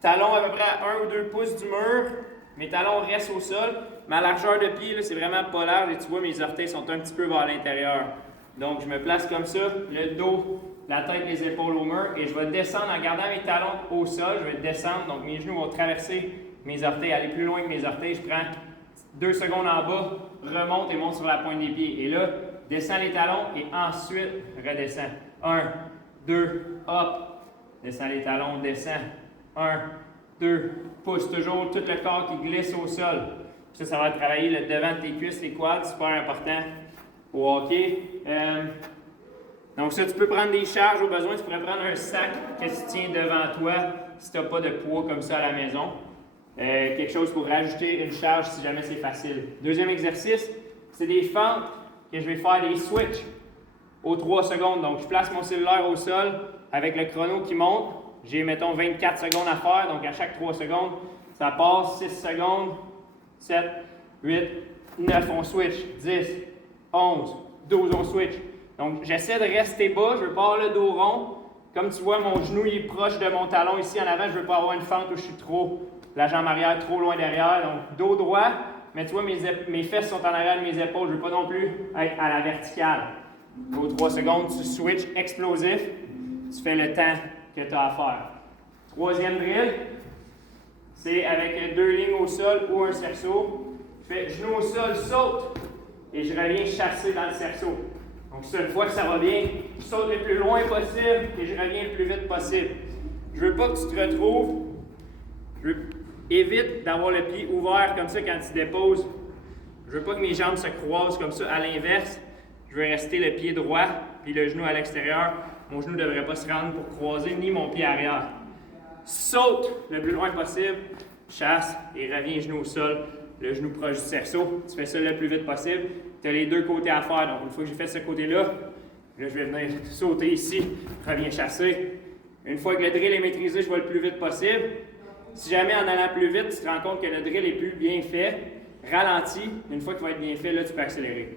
Talons à peu près à 1 ou 2 pouces du mur. Mes talons restent au sol. Ma largeur de pied, c'est vraiment pas large et tu vois, mes orteils sont un petit peu vers l'intérieur. Donc, je me place comme ça, le dos, la tête, les épaules au mur et je vais descendre en gardant mes talons au sol. Je vais descendre, donc mes genoux vont traverser mes orteils, aller plus loin que mes orteils. Je prends 2 secondes en bas, remonte et monte sur la pointe des pieds. Et là, descends les talons et ensuite, redescends. 1, 2, hop. Descends les talons, descends. 1, 2, pousse toujours tout le corps qui glisse au sol. Ça va travailler le devant de tes cuisses, les quads, super important au hockey. Donc ça, tu peux prendre des charges au besoin. Tu pourrais prendre un sac que tu tiens devant toi si tu n'as pas de poids comme ça à la maison. Quelque chose pour rajouter une charge si jamais c'est facile. Deuxième exercice, c'est des fentes que je vais faire des switches aux 3 secondes. Donc, je place mon cellulaire au sol avec le chrono qui monte. J'ai, mettons, 24 secondes à faire. Donc, à chaque 3 secondes, ça passe 6 secondes, 7, 8, 9, on switch, 10, 11, 12, on switch. Donc, j'essaie de rester bas. Je veux pas avoir le dos rond. Comme tu vois, mon genou il est proche de mon talon ici en avant. Je veux pas avoir une fente où je suis trop, la jambe arrière trop loin derrière. Donc, dos droit. Mais tu vois, mes fesses sont en arrière de mes épaules. Je veux pas non plus être à la verticale. Aux 3 secondes, tu switches explosif. Tu fais le temps que tu as à faire. Troisième drill, c'est avec 2 lignes au sol ou un cerceau. Je fais genou au sol, saute et je reviens chasser dans le cerceau. Donc, ça, une fois que ça va bien, je saute le plus loin possible et je reviens le plus vite possible. Je veux pas que tu te retrouves. Évite d'avoir le pied ouvert comme ça quand tu déposes. Je veux pas que mes jambes se croisent comme ça. À l'inverse, je veux rester le pied droit puis le genou à l'extérieur. Mon genou ne devrait pas se rendre pour croiser ni mon pied arrière. Saute le plus loin possible, chasse et reviens genou au sol, le genou proche du cerceau. Tu fais ça le plus vite possible. Tu as les 2 côtés à faire. Donc, une fois que j'ai fait ce côté-là, là, je vais venir sauter ici, reviens chasser. Une fois que le drill est maîtrisé, je vais le plus vite possible. Si jamais en allant plus vite, tu te rends compte que le drill est plus bien fait, ralentis. Une fois qu'il va être bien fait, là, tu peux accélérer.